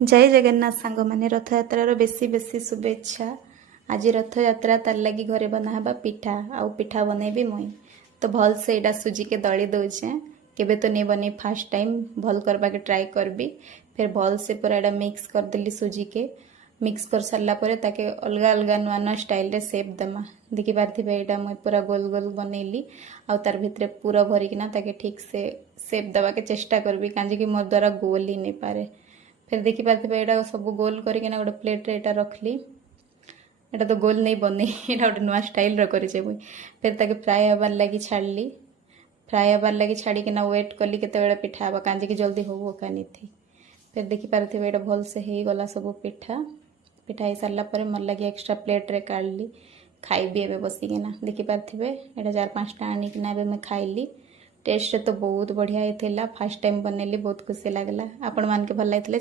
जय जगन्नाथ सांग माने रथ यात्रार बेसी बेसी शुभेच्छा। आज रथ यात्रा तार लगी घरे बनाबा पिठा आउ पिठा बनैबी मुई तो भल से एटा सुजी के दली दौचे केबे तो नहीं बने फास्ट टाइम भल करबा के ट्राई करबी। फिर भल से पूरा एटा मिक्स कर देली सुजी के मिक्स कर सारा पर ताके अलग अलग नुआ नुआ स्टाइल रे शेप देमा देखि पार्थिबे एटा मुई पूरा गोल गोल बनैली आउ तार भितरे पूरा भरिकिना ताके ठीक से शेप देवा के चेष्टा करबी कांजे कि मोर द्वारा गोल ही नहीं पारे। फिर देखी पार्थिबे एटा सब गोल करके गोटे प्लेट रे एटा रखली। एटा तो गोल नहीं बने एटा गोटे नुआ स्टाइल रो करिचे मुई। फिर ताके फ्राई हबार लगी छाड़ली। फ्राई हबार लगी छाड़ी के वेट कली केते पिठा हबा कांजे कि जल्दी हो कानी थी। फिर देखी पार्थिबे एटा भल से ही गला सब पिठा पिठा ही सारा पर मोर लगी एक्स्ट्रा प्लेट रे काढ़ली खाइबी एबे बसिकिना देखी पार्थिबे एटा 4-5टा आनिकिना एबे मैं खाइली। टेस्ट तो बहुत बढ़िया होता। फास्ट टाइम बनैली बहुत खुशी लगला। आपण मान के भल लागिले।